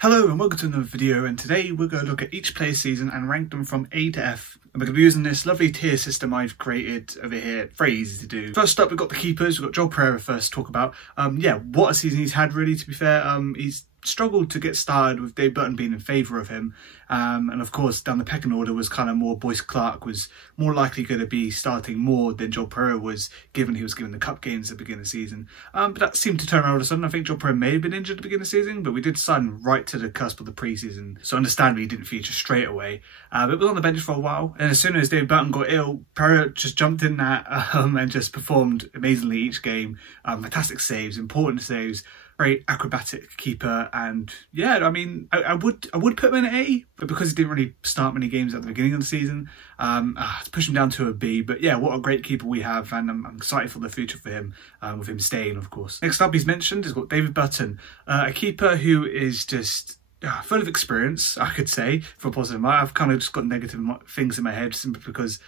Hello and welcome to another video, and today we're going to look at each player's season and rank them from A to F. And we're going to be using this lovely tier system I've created over here. Very easy to do. First up, we've got the keepers. We've got Gerald Pereira first to talk about. What a season he's had, really, to be fair. He's struggled to get started with Dave Burton being in favour of him. And of course, down the pecking order was kind of more Boyce Clark was more likely going to be starting more than Gerald Pereira was, given he was given the cup games at the beginning of the season. But that seemed to turn around all of a sudden. I think Gerald Pereira may have been injured at the beginning of the season, but we did sign right to the cusp of the pre-season. So understandably, he didn't feature straight away. But it was on the bench for a while. And as soon as Dave Burton got ill, Pereira just jumped in that and just performed amazingly each game. Fantastic saves, important saves. Very acrobatic keeper, and yeah, I mean, I would put him in an A, but because he didn't really start many games at the beginning of the season, to push him down to a B. But yeah, what a great keeper we have, and I'm excited for the future for him, with him staying, of course. Next up, he's mentioned, has got David Burton, a keeper who is just full of experience, I could say, for a positive. I've kind of just got negative things in my head simply because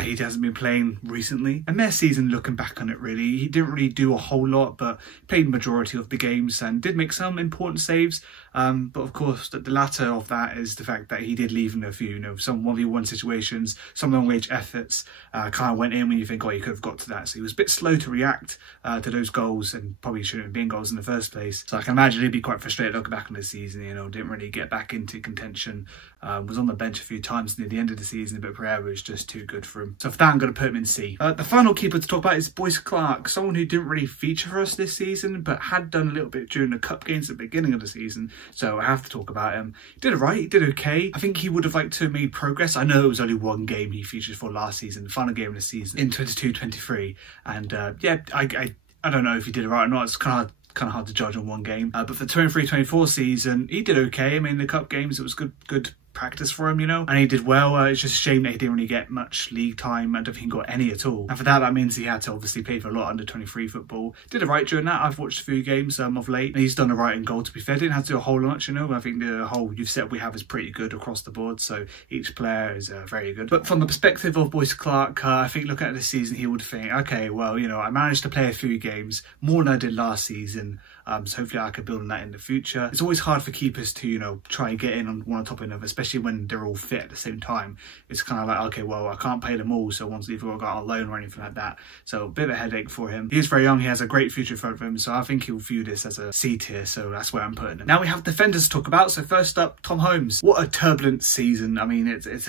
he hasn't been playing recently. A mere season looking back on it, really. He didn't really do a whole lot, but played the majority of the games and did make some important saves. But of course, the latter of that is the fact that he did leave in a few, some 1v1 situations, some long-range efforts kind of went in when you think, oh, he could have got to that. So he was a bit slow to react to those goals, and probably shouldn't have been goals in the first place. So I can imagine he'd be quite frustrated looking back on this season, didn't really get back into contention. Was on the bench a few times near the end of the season, but Pereira was just too good for him. So for that, I'm going to put him in C. The final keeper to talk about is Boyce Clark, someone who didn't really feature for us this season, but had done a little bit during the cup games at the beginning of the season. So I have to talk about him. He did alright, he did okay. I think he would have liked to have made progress. I know it was only one game he featured for last season, the final game of the season in 22-23. And I don't know if he did alright or not. It's kind of hard to judge on one game. But for the 23-24 season, he did okay. I mean, the cup games, it was good practice for him, and he did well. It's just a shame that he didn't really get much league time. I don't think he got any at all, and for that means he had to obviously play for a lot under 23 football. Did alright during that. I've watched a few games of late, and he's done alright in goal, to be fair. Didn't have to do a whole lot, I think the whole youth set we have is pretty good across the board, so each player is very good. But from the perspective of Boyce Clark, I think looking at this season, he would think, okay, well, I managed to play a few games more than I did last season, so hopefully I could build on that in the future. It's always hard for keepers to try and get in on one on top of another, especially when they're all fit at the same time. It's kind of like, okay, well, I can't play them all, so one's either got on loan or anything like that. So a bit of a headache for him. He is very young, he has a great future in front of him, so I think he'll view this as a C tier, so that's where I'm putting him. Now we have defenders to talk about. So first up, Tom Holmes. What a turbulent season. I mean, it's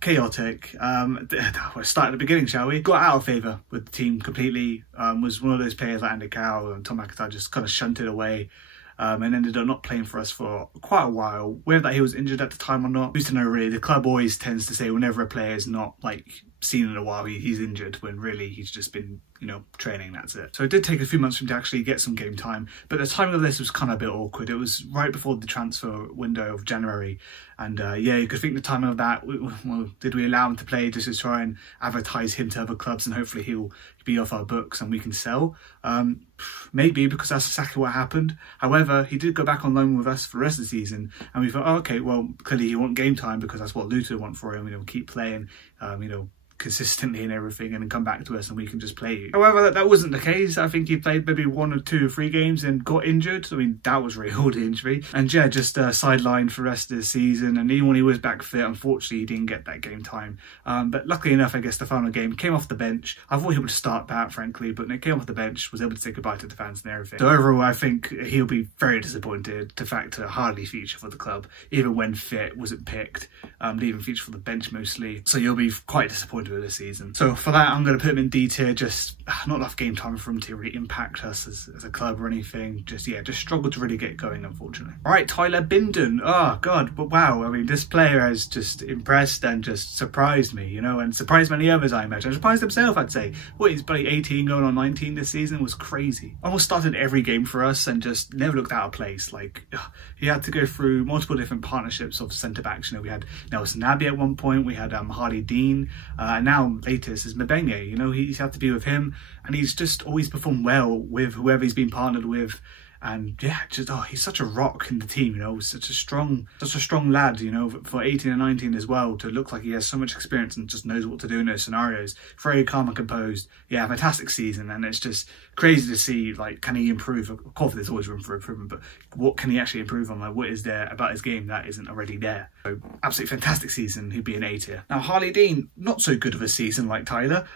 chaotic. We'll start at the beginning, shall we? Got out of favour with the team completely. Was one of those players like Andy Carroll and Tom McIntyre just kind of shunted away. And ended up not playing for us for quite a while. Whether that he was injured at the time or not, who's to know, really. The club always tends to say whenever a player is not seen in a while, he's injured, when really he's just been training, that's it. So it did take a few months for him to actually get some game time, but the timing of this was kind of a bit awkward. It was right before the transfer window of January, and yeah, you could think the timing of that, well, did we allow him to play just to try and advertise him to other clubs and hopefully he'll be off our books and we can sell? Maybe, because that's exactly what happened. However, he did go back on loan with us for the rest of the season, and we thought, oh, okay, well, clearly he want game time because that's what Luton want for him, keep playing, consistently and everything, and then come back to us and we can just play you. However, that wasn't the case. I think he played maybe 1 or 2 or 3 games and got injured. I mean, that was really all the injury. And yeah, just sidelined for the rest of the season, and even when he was back fit, unfortunately he didn't get that game time. But luckily enough, I guess the final game came off the bench. I thought he would start that, frankly, but when it came off the bench, was able to say goodbye to the fans and everything. So overall, I think he'll be very disappointed. The fact to hardly feature for the club, even when fit, wasn't picked, didn't even feature for the bench mostly. So you'll be quite disappointed with this season. So for that, I'm going to put him in D tier. Just not enough game time for him to really impact us as a club or anything. Just struggled to really get going, unfortunately. All right, Tyler Bindon. Oh god, but wow, I mean, this player has just impressed and just surprised me, and surprised many others, I imagine. Surprised himself, I'd say. What, he's probably 18 going on 19 this season, was crazy. Almost started every game for us and just never looked out of place. He had to go through multiple different partnerships of centre backs. We had Nelson Abbey at one point, we had Harley Dean, and now latest is Mabenge. He's had to be with him, and he's just always performed well with whoever he's been partnered with. And yeah, just he's such a rock in the team, you know, such a strong lad, you know, for 18 and 19 as well, to look like he has so much experience and just knows what to do in those scenarios. Very calm and composed. Yeah, fantastic season, and it's just crazy to see, like, can he improve? Of course, there's always room for improvement, but what can he actually improve on? Like, what is there about his game that isn't already there? So, absolutely fantastic season. He'd be an A tier. Now, Harley Dean, not so good of a season like Tyler.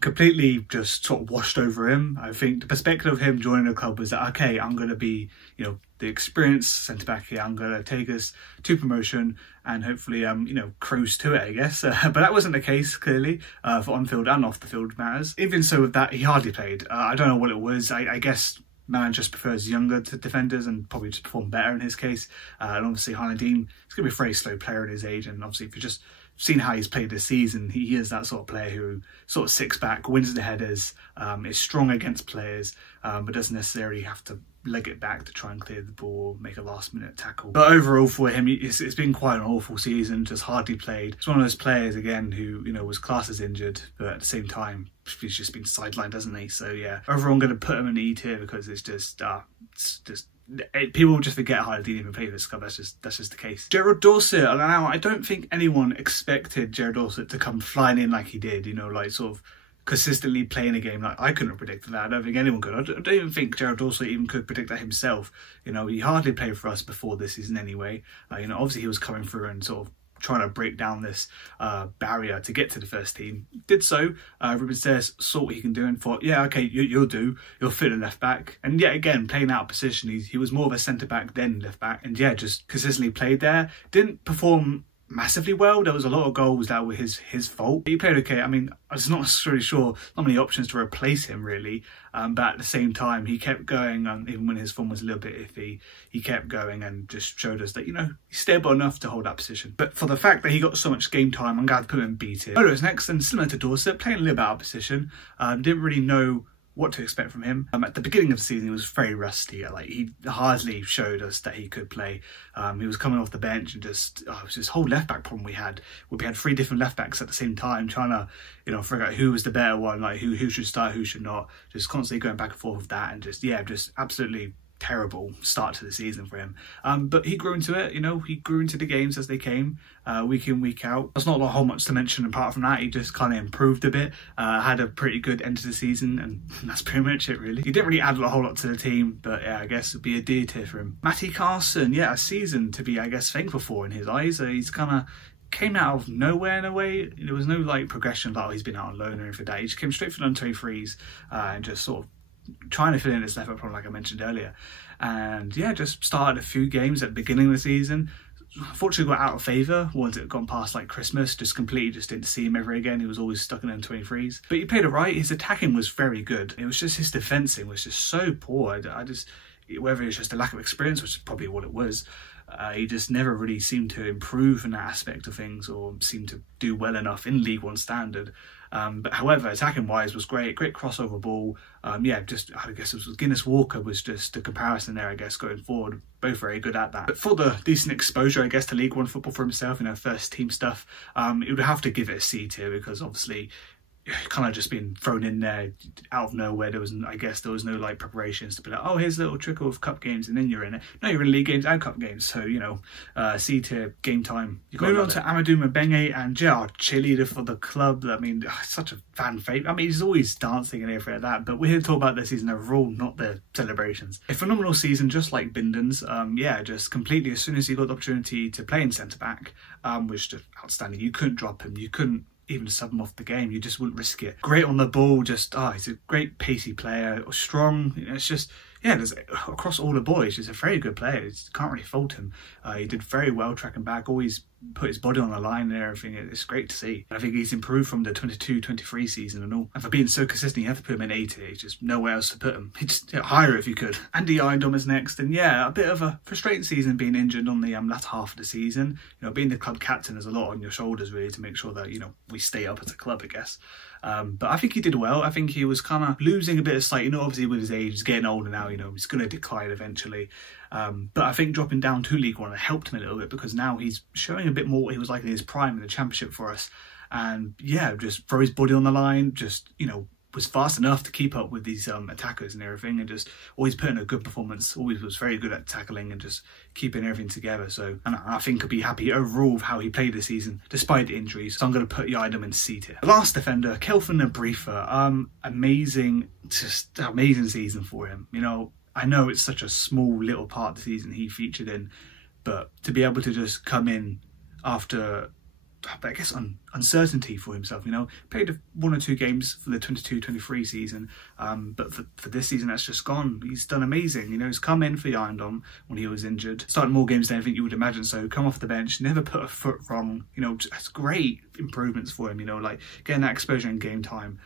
Completely just sort of washed over him. I think the perspective of him joining the club was that, okay, I'm going to be, you know, the experienced centre-back here. I'm going to take us to promotion and hopefully, you know, cruise to it, I guess. But that wasn't the case, clearly, for on-field and off-the-field matters. Even so with that, he hardly played. I don't know what it was. I guess man just prefers younger to defenders and probably just performed better in his case. And obviously, Harley Dean is going to be a very slow player at his age. And obviously, if you just seen how he's played this season, he is that sort of player who sort of sits back, wins the headers, is strong against players, but doesn't necessarily have to leg it back to try and clear the ball, make a last minute tackle. But overall for him, it's been quite an awful season, just hardly played. It's one of those players, again, who, you know, was classed as injured, but at the same time, he's just been sidelined, hasn't he? So yeah, overall I'm going to put him in E tier because it's just people just forget how he didn't even play for this club. That's just the case. Gerald Dorset. Now, I don't think anyone expected Gerald Dorset to come flying in like he did, you know, like sort of consistently playing a game. Like, I couldn't have predicted that. I don't think anyone could. I don't even think Gerald Dorset even could predict that himself. You know, he hardly played for us before this season anyway. You know, obviously he was coming through and sort of trying to break down this barrier to get to the first team. Did so. Ruben Sayers saw what he can do and thought, yeah, okay, you'll do. You'll fit a left back. And yet again, playing out of position, he was more of a centre back than left back. And yeah, just consistently played there. Didn't perform massively well. There was a lot of goals that were his fault. He played okay. I mean, I'm just not necessarily sure, not many options to replace him really, but at the same time he kept going, even when his form was a little bit iffy, he kept going and just showed us that, you know, he's stable enough to hold that position. But for the fact that he got so much game time, I'm glad to put him in B tier. Pereira was next, and similar to Dorset, playing a little bit out of position, didn't really know what to expect from him. At the beginning of the season, he was very rusty. Like, he hardly showed us that he could play. He was coming off the bench and just, it was this whole left back problem we had. We had 3 different left backs at the same time, trying to, you know, figure out who was the better one, like who should start, who should not. Just constantly going back and forth with that, and just, yeah, just absolutely terrible start to the season for him. But he grew into it, you know, he grew into the games as they came, week in, week out. There's not a whole much to mention apart from that. He just kind of improved a bit, had a pretty good end to the season, and that's pretty much it really. He didn't really add a whole lot to the team, but yeah, I guess it'd be a D tier for him. Matty Carson, yeah, a season to be, I guess, thankful for in his eyes. He's kind of came out of nowhere in a way. There was no like progression, like, oh, he's been out on loan or anything like that. He just came straight from the under-23s and just sort of trying to fill in his left back problem, like I mentioned earlier. And yeah, just started a few games at the beginning of the season. Unfortunately got out of favour once it had gone past like Christmas. Just completely just didn't see him ever again. He was always stuck in under-23s. But he played it right. His attacking was very good. It was just his defending was just so poor. I just, whether it's just a lack of experience, which is probably what it was, he just never really seemed to improve in that aspect of things, or seemed to do well enough in League One standard. But however, attacking wise was great crossover ball. Yeah, just, I guess it was Guinness Walker was just the comparison there, I guess, going forward. Both very good at that. But for the decent exposure, I guess, to League One football for himself, you know, first team stuff, he would have to give it a C tier, because obviously kind of just being thrown in there out of nowhere. There was, I guess, there was no like preparations to be like, oh, here's a little trickle of cup games, and then you're in it. No, you're in league games and cup games, so, you know, C tier game time. Moving on to Amadou Mbenge, and yeah, our cheerleader for the club. I mean, such a fan favourite. I mean, he's always dancing and everything like that, but we're here to talk about this season overall, not the celebrations. A phenomenal season, just like Binden's. Yeah, just completely, as soon as he got the opportunity to play in centre back, was just outstanding. You couldn't drop him, you couldn't even sub him off the game, you just wouldn't risk it. Great on the ball, just he's a great pacey player, strong. You know, it's just, yeah, there's across all the boys, he's a very good player. You can't really fault him. He did very well tracking back, always put his body on the line and everything. It's great to see. I think he's improved from the 22-23 season and all. And for being so consistent, you have to put him in A tier. He's just nowhere else to put him. He just higher if you could. Andy Eindom is next, and yeah, a bit of a frustrating season, being injured on the latter half of the season. You know, being the club captain is a lot on your shoulders really, to make sure that, you know, we stay up as a club, I guess. But I think he did well. I think he was kind of losing a bit of sight, you know, obviously with his age, he's getting older now, you know, he's going to decline eventually. But I think dropping down to League One helped him a little bit, because now he's showing a bit more what he was like in his prime in the Championship for us. And yeah, just throw his body on the line, just, you know, was fast enough to keep up with these attackers and everything, and just always put in a good performance. Always was very good at tackling and just keeping everything together. So and I think I'll be happy overall with how he played this season despite the injuries. So I'm going to put Yidam in C tier. Last defender, Kelvin Abrifa. Amazing season for him. You know, I know it's such a small little part of the season he featured in, but to be able to just come in after, I guess, uncertainty for himself, you know, played 1 or 2 games for the 22-23 season, but for this season that's just gone. He's done amazing, you know. He's come in for Yandom when he was injured, started more games than I think you would imagine, so come off the bench, never put a foot wrong, you know. That's great improvements for him, you know, like getting that exposure in game time.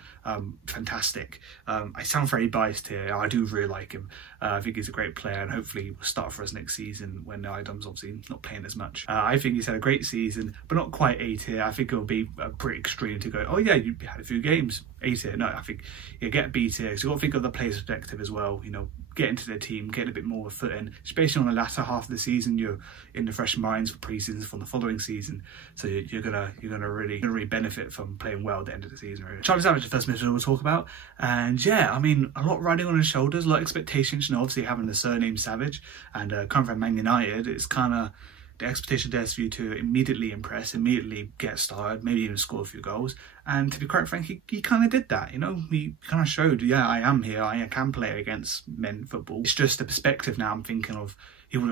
Fantastic. I sound very biased here. I do really like him. I think he's a great player, and hopefully he will start for us next season when Idom's obviously not playing as much. I think he's had a great season, but not quite A tier. I think it'll be pretty extreme to go, oh yeah, you had a few games, A tier. No, I think you get B tier. So you've got to think of the player's perspective as well, you know, get into their team, get a bit more of a foot in, especially on the latter half of the season. You're in the fresh minds for pre-seasons from the following season, so you're gonna really benefit from playing well at the end of the season. Really. Charlie Savage, the first midfielder we'll talk about, and yeah, I mean, a lot riding on his shoulders, a lot of expectations. You know, obviously having the surname Savage and coming from Man United, it's kind of the expectation there for you to immediately impress, immediately get started, maybe even score a few goals. And to be quite frank, he kind of did that, you know. He kind of showed, yeah, I am here, I can play against men football. It's just the perspective now I'm thinking of. He would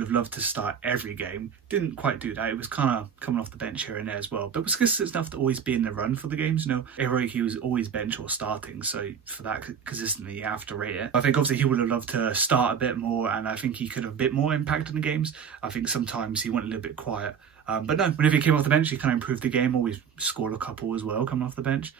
have loved to start every game. Didn't quite do that. It was kind of coming off the bench here and there as well. But it was consistent enough to always be in the run for the games. You know, heroic, he was always bench or starting. So for that consistently, you have to rate it. I think obviously he would have loved to start a bit more, and I think he could have a bit more impact in the games. I think sometimes he went a little bit quiet. But no, whenever he came off the bench, he kind of improved the game. Always scored a couple as well coming off the bench.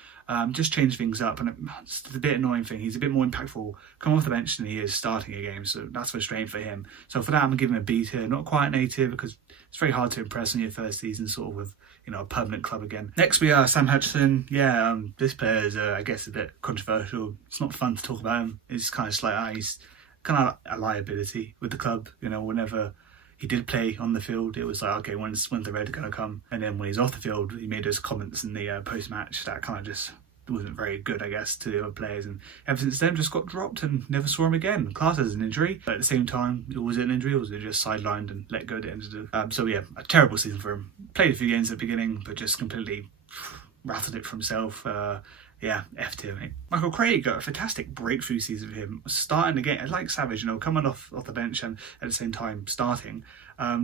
Just changed things up, and it's a bit annoying thing. He's a bit more impactful coming off the bench than he is starting a game, so that's frustrating for him. So for that, I'm giving him a B tier, not quite an A tier, because it's very hard to impress in your first season, sort of with, you know, a permanent club again. Next we are Sam Hutchinson. Yeah, this player is, I guess, a bit controversial. It's not fun to talk about him. It's kind of like he's kind of a liability with the club. You know, whenever he did play on the field, it was like, okay, when's the red going to come? And then when he's off the field, he made those comments in the post-match that kind of just wasn't very good, I guess, to the other players. And ever since then, just got dropped and never saw him again. Classed as an injury, but at the same time, was it an injury or was it just sidelined and let go at the end of the... So yeah, a terrible season for him. Played a few games at the beginning, but just completely rattled it for himself. Yeah, F tier, mate. Michael Craig got a fantastic breakthrough season for him. Starting again, like Savage, you know, coming off the bench and at the same time starting.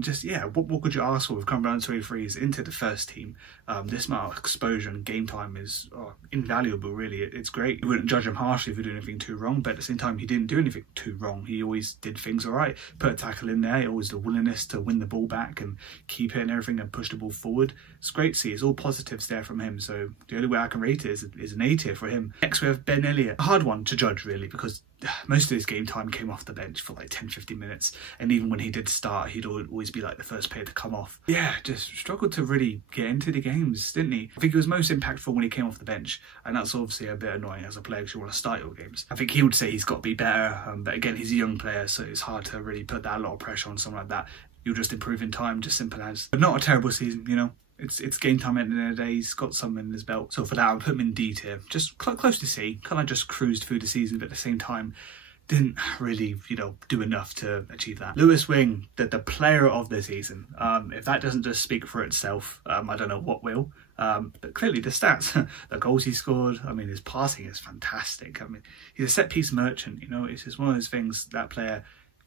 Just, yeah, what could you ask for with coming down to 23s into the first team? This amount of exposure and game time is invaluable, really. It's great. You wouldn't judge him harshly if he did anything too wrong, but at the same time, he didn't do anything too wrong. He always did things all right. Put a tackle in there, always the willingness to win the ball back and keep it and everything and push the ball forward. It's great to see. It's all positives there from him, so the only way I can rate it is an A tier for him. Next, we have Ben Elliott. A hard one to judge, really, because most of his game time came off the bench for like 10-15 minutes, and even when he did start, he'd always be like the first player to come off. Yeah, just struggled to really get into the games, didn't he? I think he was most impactful when he came off the bench, and that's obviously a bit annoying as a player because you want to start your games. I think he would say he's got to be better, but again, he's a young player, so it's hard to really put that a lot of pressure on someone like that. You'll just improve in time, just simple as. But not a terrible season, you know. It's game time at the end of the day. He's got some in his belt. So for that, I'll put him in D tier. Just close to C. Kind of just cruised through the season, but at the same time, didn't really, you know, do enough to achieve that. Lewis Wing, the player of the season. If that doesn't just speak for itself, I don't know what will. But clearly the stats, the goals he scored, I mean, his passing is fantastic. I mean, he's a set-piece merchant, you know. It's just one of those things, that player...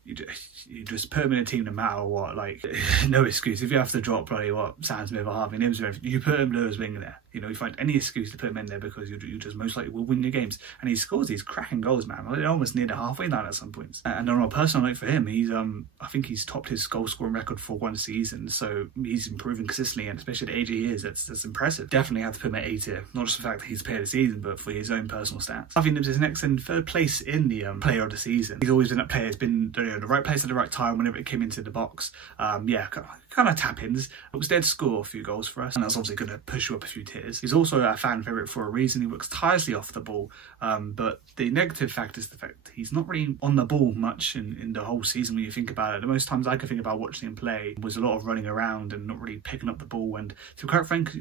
You just put him in a team no matter what, like, no excuse. If you have to drop probably Sam Smith or Harvey Nims or everything, you put him Lewis Wing there. You know, you find any excuse to put him in there because you just most likely will win your games. And he scores these cracking goals, man. They're almost near the halfway line at some points. And on a personal note for him, he's I think he's topped his goal scoring record for one season. So he's improving consistently, and especially at the age he is, that's impressive. Definitely have to put him at A tier. Not just the fact that he's player of the season, but for his own personal stats. Harvey Nims is next in third place in the player of the season. He's always been that player. He's been the right place at the right time whenever it came into the box. Yeah, kind of tap-ins, but was there to score a few goals for us, and that's obviously going to push you up a few tiers. He's also a fan favourite for a reason. He works tirelessly off the ball, but the negative fact is the fact he's not really on the ball much in the whole season when you think about it. The most times I could think about watching him play was a lot of running around and not really picking up the ball, and to be quite frank,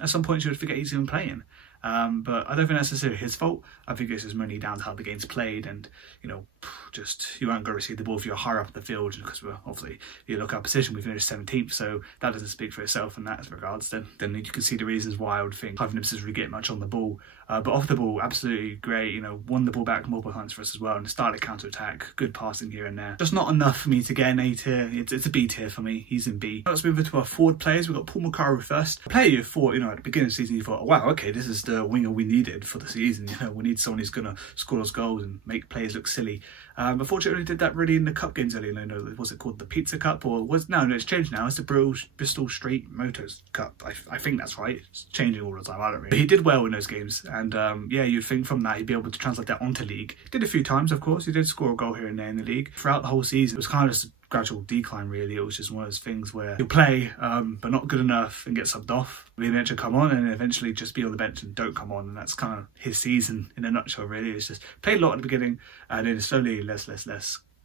at some point you would forget he's even playing. But I don't think that's necessarily his fault. I think it's just mainly down to how the game's played, and you know, just you aren't going to receive the ball if you're higher up the field, because we're obviously, if you look at our position, we finished 17th, so that doesn't speak for itself in that regards. Then you can see the reasons why I would think Ivan Ibs really get much on the ball, but off the ball, absolutely great. You know, won the ball back multiple times for us as well, and started counter attack, good passing here and there. Just not enough for me to get an A tier. It's a B tier for me. He's in B. Let's move over to our forward players. We've got Paul Macari first. A player you thought, you know, at the beginning of the season, you thought, oh, wow, okay, this is the winger we needed for the season. You know, we need someone who's going to score those goals and make players look silly. Unfortunately, did that really in the cup games earlier. You know, was it called the Pizza Cup, or was no, it's changed now. It's the Bristol Street Motors Cup. I think that's right. It's changing all the time. I don't really. But he did well in those games, and yeah, you'd think from that he'd be able to translate that onto league. Did a few times, of course. He did score a goal here and there in the league throughout the whole season. It was kind of just gradual decline, really. It was just one of those things where you'll play but not good enough and get subbed off, eventually come on, and eventually just be on the bench and don't come on. And that's kind of his season in a nutshell, really. It's just played a lot at the beginning, and then slowly less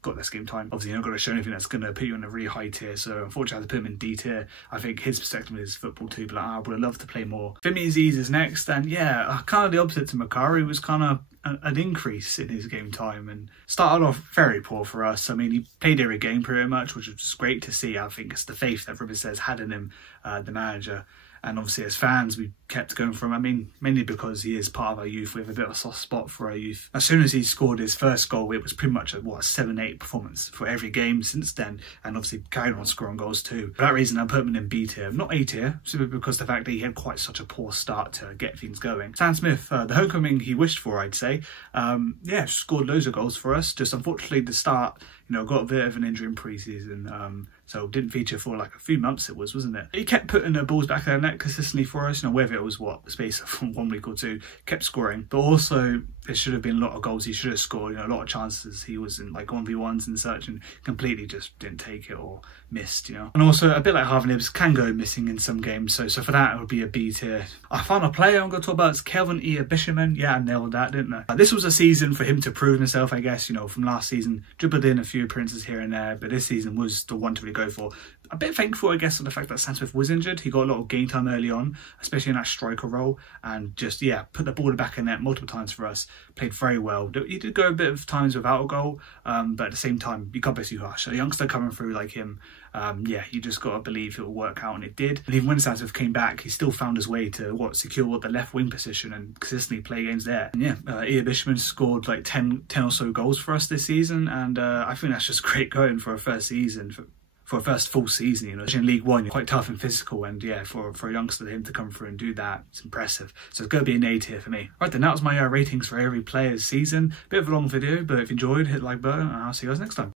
got less game time. Obviously, you're not going to show anything that's going to put you in a really high tier, so unfortunately I had to put him in D tier. I think his perspective is football too, but like, I would have loved to play more. Fimi Aziz is next, and yeah, kind of the opposite to Macari. Was kind of an increase in his game time and started off very poor for us. I mean, he played every game pretty much, which was just great to see. I think it's the faith that Ribas says had in him, the manager. And obviously as fans, we kept going for him. I mean, mainly because he is part of our youth. We have a bit of a soft spot for our youth. As soon as he scored his first goal, it was pretty much a 7-8 performance for every game since then. And obviously carried on scoring goals too. For that reason, I put him in B tier, not A tier, simply because the fact that he had quite such a poor start to get things going. Sam Smith, the homecoming he wished for, I'd say. Yeah, scored loads of goals for us. Just unfortunately, the start, you know, got a bit of an injury in pre-season. So didn't feature for like a few months, it was, wasn't it? He kept putting the balls back in the net consistently for us, you know, whether it was the space of 1 week or two, kept scoring. But also there should have been a lot of goals he should have scored, you know, a lot of chances. He was in like 1v1s and such, and completely just didn't take it or missed, you know. And also a bit like Ivan Ibs can go missing in some games, so for that it would be a B tier. Our final player I'm going to talk about is Kelvin Bisherman. Yeah, I nailed that, didn't I? This was a season for him to prove himself, I guess, you know, from last season. Dribbled in a few appearances here and there, but this season was the one to really go for. A bit thankful, I guess, for the fact that Sam Smith was injured. He got a lot of game time early on, especially in that striker role, and just, yeah, put the ball back in net multiple times for us. Played very well. He did go a bit of times without a goal, but at the same time, you can't be too harsh. A youngster coming through like him, yeah, you just got to believe it will work out, and it did. And even when Sam Smith came back, he still found his way to secure the left wing position and consistently play games there. And yeah, Bisherman scored like 10 or so goals for us this season, and I think that's just great going for a first season. For a first full season, you know, in League One, you're quite tough and physical, and yeah, for a youngster, him to come through and do that, it's impressive. So it's going to be an A tier for me. Right then, that was my ratings for every player's season. Bit of a long video, but if you enjoyed, hit the like button, and I'll see you guys next time.